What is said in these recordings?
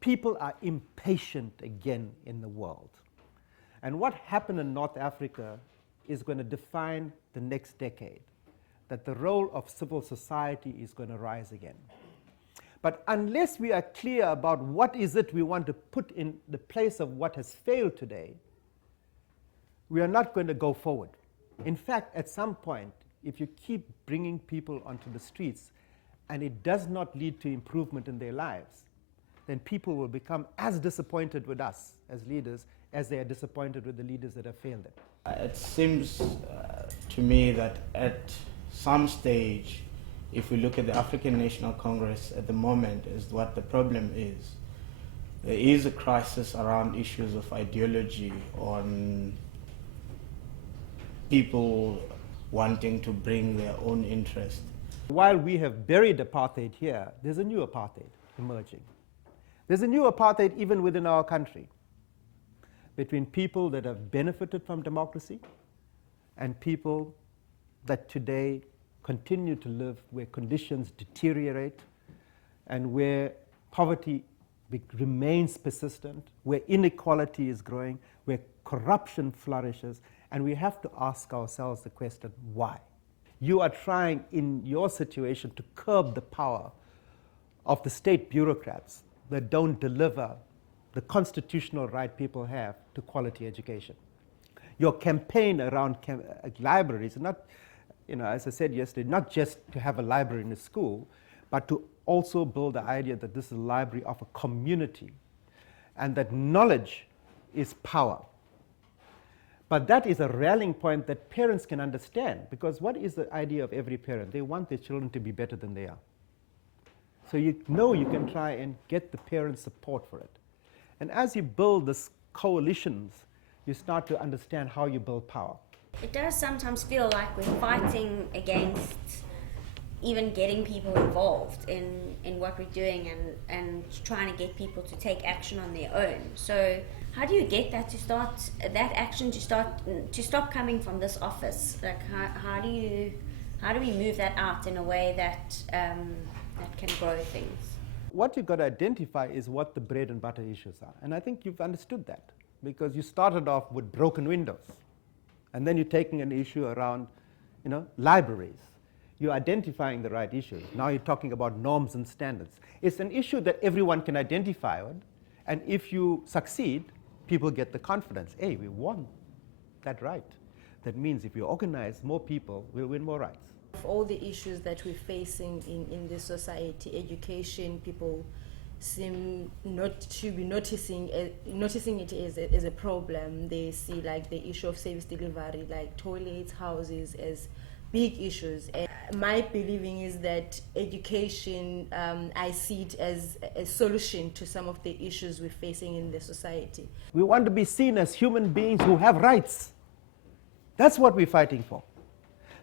people are impatient again in the world. And what happened in North Africa is going to define the next decade, that the role of civil society is going to rise again. But unless we are clear about what is it we want to put in the place of what has failed today, we are not going to go forward. In fact, at some point, if you keep bringing people onto the streets and it does not lead to improvement in their lives, then people will become as disappointed with us as leaders as they are disappointed with the leaders that have failed them. It seems to me that at some stage, if we look at the African National Congress at the moment, is what the problem is. There is a crisis around issues of ideology on people wanting to bring their own interest. While we have buried apartheid here, there's a new apartheid emerging. There's a new apartheid even within our country, between people that have benefited from democracy and people that today continue to live where conditions deteriorate and where poverty remains persistent, where inequality is growing, where corruption flourishes, and we have to ask ourselves the question, why? You are trying in your situation to curb the power of the state bureaucrats that don't deliver the constitutional right people have to quality education. Your campaign around libraries, not, as I said yesterday, not just to have a library in a school, but to also build the idea that this is a library of a community and that knowledge is power. But that is a rallying point that parents can understand, because what is the idea of every parent? They want their children to be better than they are. So you can try and get the parents' support for it. And as you build these coalitions, you start to understand how you build power. It does sometimes feel like we're fighting against even getting people involved in what we're doing and trying to get people to take action on their own. So how do you get that action to stop coming from this office? Like how do we move that out in a way that can grow things? What you've got to identify is what the bread and butter issues are. And I think you've understood that, because you started off with broken windows. And then you're taking an issue around, libraries. You're identifying the right issues. Now you're talking about norms and standards. It's an issue that everyone can identify with. And if you succeed, people get the confidence. Hey, we won that right. That means if you organize more people, we'll win more rights. Of all the issues that we're facing in this society, education, people seem not to be noticing it as a problem. They see like the issue of service delivery, like toilets, houses, as big issues. And my believing is that education, I see it as a solution to some of the issues we're facing in the society. We want to be seen as human beings who have rights. That's what we're fighting for.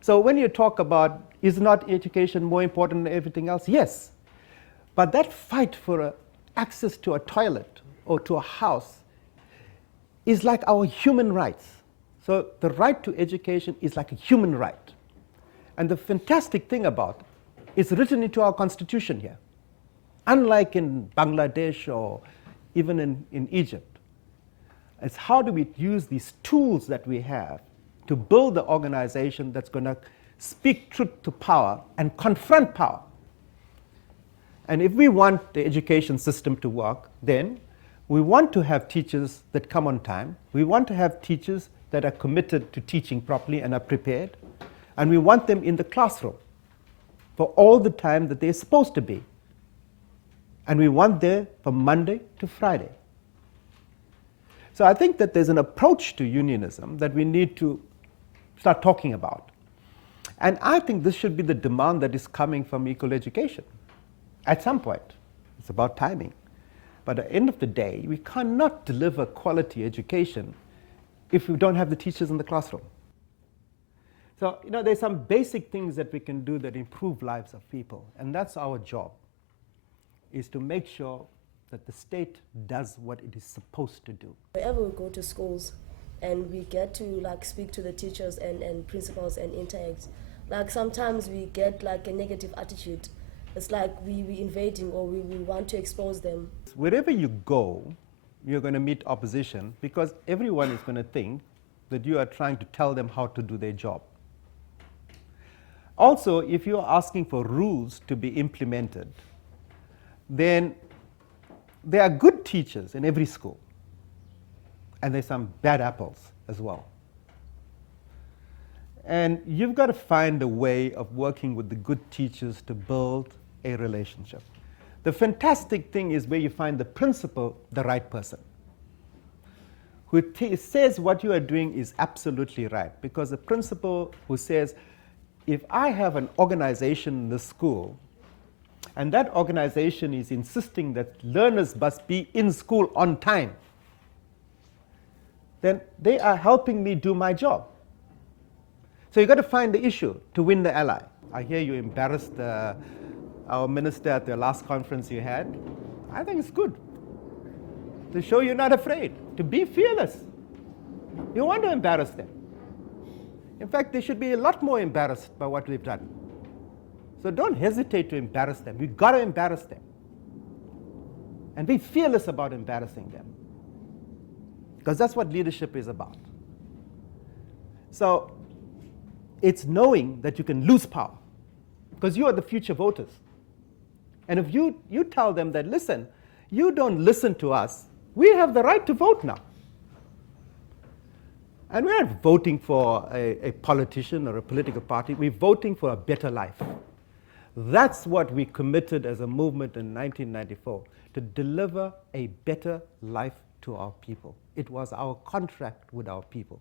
So when you talk about, is not education more important than everything else? Yes. But that fight for access to a toilet or to a house is like our human rights. So the right to education is like a human right. And the fantastic thing about it, it's written into our constitution here. Unlike in Bangladesh or even in Egypt. It's how do we use these tools that we have to build the organization that's going to speak truth to power and confront power. And if we want the education system to work, then we want to have teachers that come on time. We want to have teachers that are committed to teaching properly and are prepared. And we want them in the classroom for all the time that they're supposed to be. And we want them from Monday to Friday. So I think that there's an approach to unionism that we need to start talking about. And I think this should be the demand that is coming from equal education at some point. It's about timing. But at the end of the day, we cannot deliver quality education if we don't have the teachers in the classroom. So, there's some basic things that we can do that improve lives of people. And that's our job, is to make sure that the state does what it is supposed to do. Whenever we go to schools and we get to speak to the teachers and principals and interact, sometimes we get a negative attitude it's like we invading, or we want to expose them. Wherever you go, you're going to meet opposition because everyone is going to think that you are trying to tell them how to do their job. Also, if you're asking for rules to be implemented, then there are good teachers in every school, and there's some bad apples as well. And you've got to find a way of working with the good teachers to build a relationship. The fantastic thing is where you find the principal, the right person, who says what you are doing is absolutely right. Because the principal who says, if I have an organization in the school, and that organization is insisting that learners must be in school on time, then they are helping me do my job. So you've got to find the issue to win the ally. I hear you embarrassed our minister at the last conference you had. I think it's good to show you're not afraid, to be fearless. You want to embarrass them. In fact, they should be a lot more embarrassed by what we've done. So don't hesitate to embarrass them. You've got to embarrass them. And be fearless about embarrassing them. Because that's what leadership is about. So it's knowing that you can lose power. Because you are the future voters. And if you tell them that, listen, you don't listen to us, we have the right to vote now. And we're not voting for a politician or a political party. We're voting for a better life. That's what we committed as a movement in 1994, to deliver a better life to our people. It was our contract with our people.